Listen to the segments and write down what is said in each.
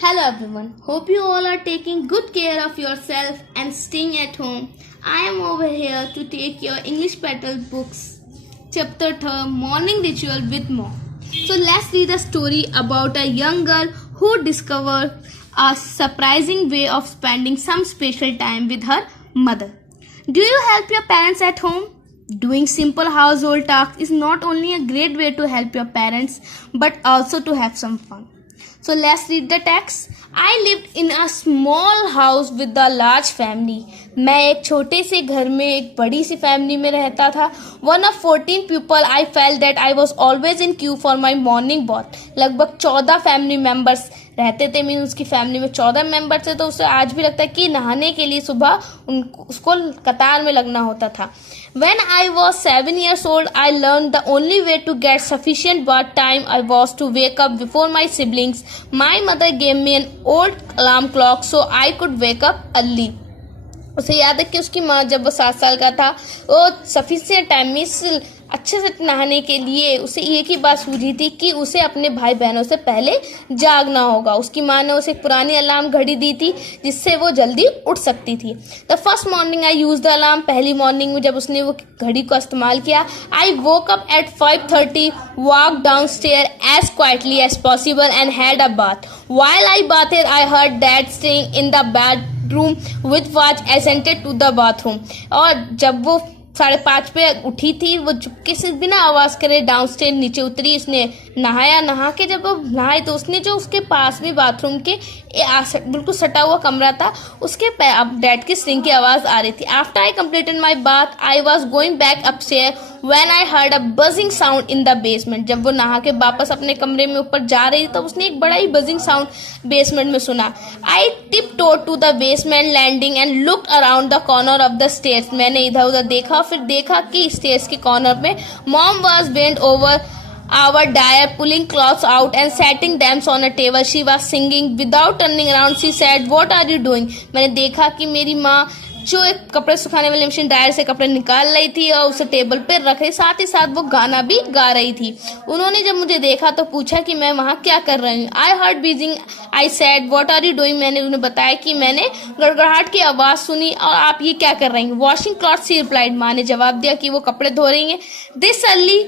Hello everyone. Hope you all are taking good care of yourself and staying at home. I am over here to take your English Petal books, chapter 3, Morning Ritual with Mom. So let's read a story about a young girl who discovered a surprising way of spending some special time with her mother. Do you help your parents at home? Doing simple household tasks is not only a great way to help your parents but also to have some fun. So let's read the text. I lived in a small house with a large family. मैं एक छोटे से घर में एक बड़ी सी family में रहता था. One of 14 people, I felt that I was always in queue for my morning bath. लगभग 14 फैमिली मेंबर्स रहते थे. मीन उसकी फैमिली में 14 मेंबर थे, तो उसे आज भी लगता है कि नहाने के लिए सुबह उसको कतार में लगना होता था. When I was 7 years old, I learned the only way to get sufficient bath time I was to wake up before my siblings. My mother gave me an old alarm clock so I could wake up early. उसे याद है कि उसकी माँ जब वो 7 साल का था, वो सफिशिएंट टाइम मीन्स अच्छे से नहाने के लिए उसे एक ही बात सूझी थी कि उसे अपने भाई बहनों से पहले जागना होगा. उसकी माँ ने उसे एक पुरानी अलार्म घड़ी दी थी जिससे वो जल्दी उठ सकती थी. The first morning I use the alarm. पहली मॉर्निंग में जब उसने वो घड़ी को इस्तेमाल किया, I woke up at 5:30, walk down stair as quietly as possible and had a bath. While I bathed I heard dad staying in the bedroom with watch ascended to the bathroom. और जब वो 5:30 पे उठी थी, वो चुपके से बिना आवाज करे डाउनस्टेयर नीचे उतरी. उसने नहाया. नहा के जब वो नहाई तो उसने जो उसके पास में बाथरूम के बिल्कुल सटा हुआ कमरा था, उसके डैड की स्ट्रिंग की आवाज आ रही थी. After I completed my bath I was going back upstair when I heard a buzzing sound in the basement. जब वो नहा के वापस अपने कमरे में ऊपर जा रही थी तब उसने एक बड़ा ही बजिंग साउंड बेसमेंट में सुना. I tiptoed to the basement landing and looked around the corner of the stairs. मैंने इधर उधर देखा, फिर देखा कि स्टेयर्स के कॉर्नर में mom was bent over our dryer, pulling clothes out and setting them on a table. She was singing. Without turning around, she said, "What are you doing?" मैंने देखा कि मेरी माँ जो एक कपड़े सुखाने वाली मशीन ड्रायर से कपड़े निकाल रही थी और उसे टेबल पे रख रही, साथ ही साथ वो गाना भी गा रही थी. उन्होंने जब मुझे देखा तो पूछा कि मैं वहाँ क्या कर रही हूँ. I heard Beijing. I said, "what are you doing?" मैंने उन्हें बताया कि मैंने गड़गड़ाहट की आवाज सुनी और आप ये क्या कर रही हैं. Washing cloth, she replied. माँ ने जवाब दिया कि वो कपड़े धो रही हैं. दिस अर्ली,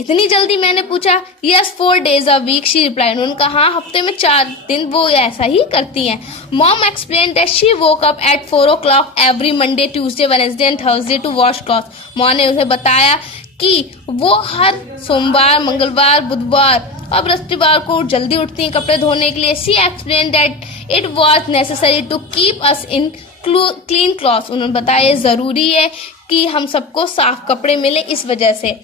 इतनी जल्दी. मैंने पूछा. Yes, 4 days a week, she replied. उन्होंने कहा हाँ, हफ्ते में 4 दिन वो ऐसा ही करती हैं. Mom explain that she woke up at 4 o'clock every Monday, Tuesday, Wednesday and Thursday to wash cloth. माँ ने उसे बताया कि वो हर सोमवार, मंगलवार, बुधवार और बृहस्पतिवार को जल्दी उठती हैं कपड़े धोने के लिए. She explain that it was necessary to keep us in clean cloth. उन्होंने बताया ये जरूरी है कि हम सबको साफ कपड़े मिले, इस वजह से.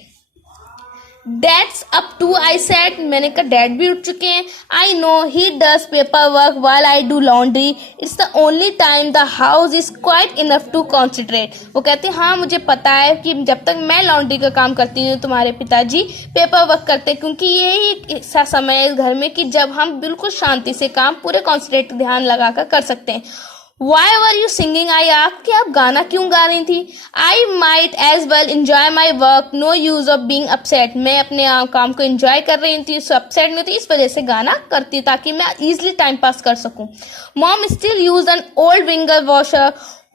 Dad's up too, I said. मैंने कहा डैड भी उठ चुके हैं. I know he does paperwork while I do laundry. It's the only time the house is quiet enough to concentrate. वो कहते हैं हाँ मुझे पता है कि जब तक मैं लॉन्ड्री का काम करती हूँ तुम्हारे पिताजी पेपर वर्क करते हैं, क्योंकि यही एक ऐसा समय है घर में कि जब हम बिल्कुल शांति से काम पूरे कॉन्सेंट्रेट ध्यान लगाकर कर सकते हैं. Why were you singing? I asked. कि आप गाना क्यों गा रही थी. I might as well enjoy my work. No use of being upset. मैं अपने काम को enjoy कर रही थी, upset नहीं थी, इस वजह से गाना करती ताकि मैं easily time pass कर सकूं. Mom still used an old winger washer.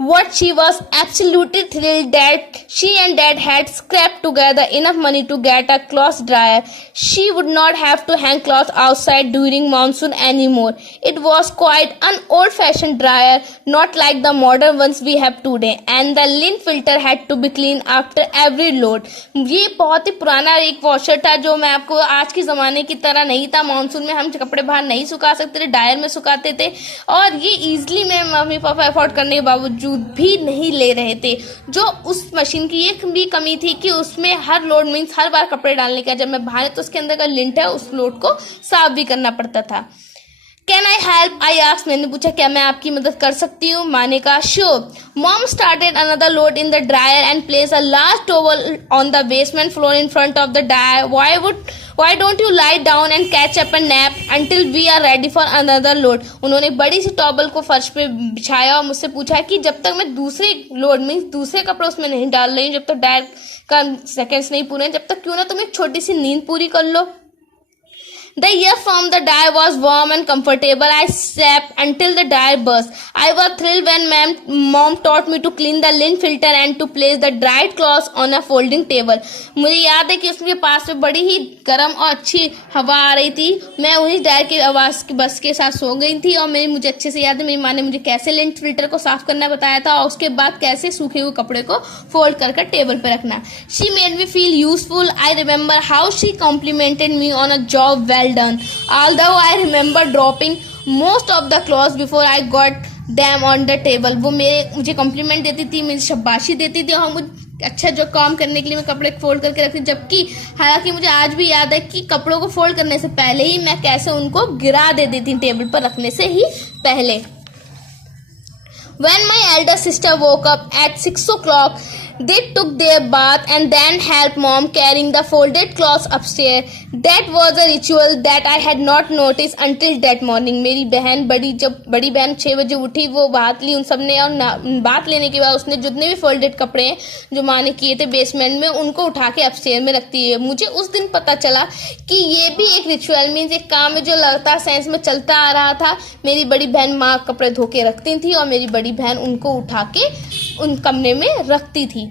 What she was absolutely thrilled that she and dad had scraped together enough money to get a cloth dryer. She would not have to hang clothes outside during monsoon anymore. It was quite an old-fashioned dryer, not like the modern ones we have today. And the lint filter had to be cleaned after every load. ये बहुत ही पुराना एक washer था जो मैं आपको आज के ज़माने की तरह नहीं था. मानसून में हम कपड़े बाहर नहीं सुखा सकते थे, ड्रायर में सुखाते थे, और ये ईजिली मैं मम्मी पापा एफोर्ड करने के बावजूद भी नहीं ले रहे थे. जो उस मशीन की एक भी कमी थी कि उसमें हर लोड मीन्स हर बार कपड़े डालने का, जब मैं बाहर तो उसके अंदर का लिंट है उस लोड को साफ भी करना पड़ता था. Can I help? I asked. मैंने पूछा क्या मैं आपकी मदद कर सकती हूँ. माँ ने कहा sure. Mom started another load in the dryer and place a large towel on the basement floor in front of the dryer. Why don't you lie down and catch up a nap until we are ready for another load? उन्होंने बड़ी सी towel को फर्श पे बिछाया और मुझसे पूछा कि जब तक मैं दूसरे लोड में दूसरे कपड़े उसमें नहीं डाल रही हूँ, जब तक डायर का सेकेंड्स नहीं पूरे, जब तक क्यों ना तुम एक छोटी सी नींद पूरी कर लो. The air from the dryer was warm and comfortable. I slept until the dryer burst. I was thrilled when mom taught me to clean the lint filter and to place the dried clothes on a folding table. मुझे याद है कि उसके पास में बड़ी ही गर्म और अच्छी हवा आ रही थी. मैं उन्हीं ड्रायर की आवाज़ के बस के साथ सो गई थी और मुझे अच्छे से याद है मेरी माँ ने मुझे कैसे लिंट फिल्टर को साफ करना बताया था और उसके बाद कैसे सूखे हुए कपड़े को फोल्ड कर टेबल पर रखना. She made me feel useful. I remember how she complimented me on a job well done. Although I remember dropping most of the clothes before I got them on the table. वो मुझे complement देती थी, मुझे शाबाशी देती थी और मुझे अच्छा जो काम करने के लिए मैं कपड़े फोल्ड करके रखती. जबकि हालांकि मुझे आज भी याद है कि कपड़ों को फोल्ड करने से पहले ही मैं कैसे उनको गिरा देती थी टेबल पर रखने से ही पहले. When my elder sister woke up at 6 o'clock, they took their bath and then helped mom carrying the folded clothes upstairs. That was a ritual that I had not noticed until that morning. मेरी बहन जब बड़ी बहन 6 बजे उठी, वो बात ली उन सब ने और बात लेने के बाद उसने जितने भी फोल्डेड कपड़े हैं जो माँ ने किए थे बेसमेंट में उनको उठा के अपस्टेयर में रखती है. मुझे उस दिन पता चला कि ये भी एक रिचुअल मीन्स एक काम है जो लगातार साइंस में चलता आ रहा था. मेरी बड़ी बहन माँ कपड़े धो के रखती थी और मेरी बड़ी बहन उनको उठा के उन कमरे में रखती थी.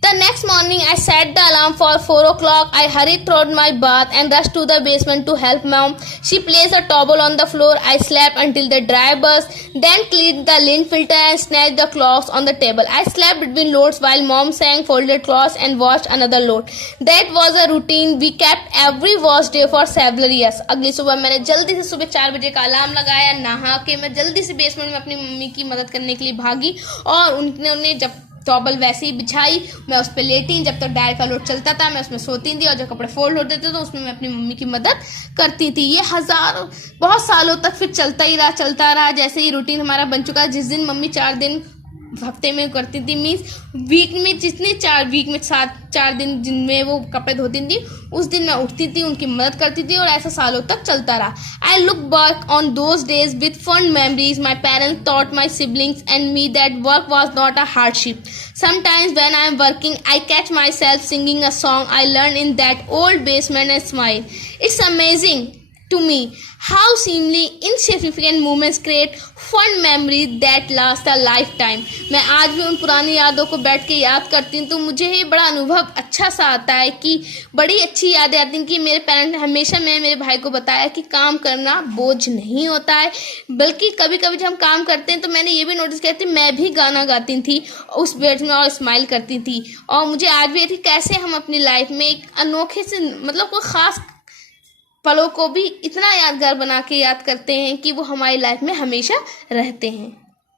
The next morning, I set the alarm for 4 o'clock. I hurried through my bath and rushed to the basement to help mom. She placed a towel on the floor. I slept until the dryer burst, then cleaned the lint filter and snatched the clothes on the table. I slept between loads while mom sang folded clothes and washed another load. That was a routine we kept every wash day for several years. अगली सुबह मैंने जल्दी से सुबह 4 बजे का alarm लगाया. नहा के मैं जल्दी से बेसमेंट में अपनी मम्मी की मदद करने के लिए भागी और उन्होंने जब टॉवल वैसे ही बिछाई, मैं उस पर लेटी. जब तक ड्रायर का लोड चलता था मैं उसमें सोती थी और जब कपड़े फोल्ड होते थे तो उसमें मैं अपनी मम्मी की मदद करती थी. ये बहुत सालों तक फिर चलता रहा. जैसे ही रूटीन हमारा बन चुका है. जिस दिन मम्मी 4 दिन हफ्ते में करती थी मीन्स वीक में जितने 4 दिन जिनमें वो कपड़े धोती थी उस दिन मैं उठती थी, उनकी मदद करती थी और ऐसा सालों तक चलता रहा. I look back on those days with fund memories. My parents taught my siblings and me that work was not a hardship. Sometimes when I am working, I catch myself singing a song I learned in that old basement and smile. It's amazing to me how seemingly insignificant moments create fond memories that last a lifetime. मैं आज भी उन पुरानी यादों को बैठ के याद करती हूँ तो मुझे ये बड़ा अनुभव अच्छा सा आता है कि बड़ी अच्छी यादें आती हैं कि मेरे पेरेंट्स ने हमेशा मेरे भाई को बताया कि काम करना बोझ नहीं होता है. बल्कि कभी कभी जब हम काम करते हैं तो मैंने ये भी नोटिस किया था मैं भी गाना गाती थी उस बेड में और स्माइल करती थी. और मुझे आज भी कैसे हम अपनी लाइफ में एक अनोखे से मतलब कोई खास पलों को भी इतना यादगार बना के याद करते हैं कि वो हमारी लाइफ में हमेशा रहते हैं.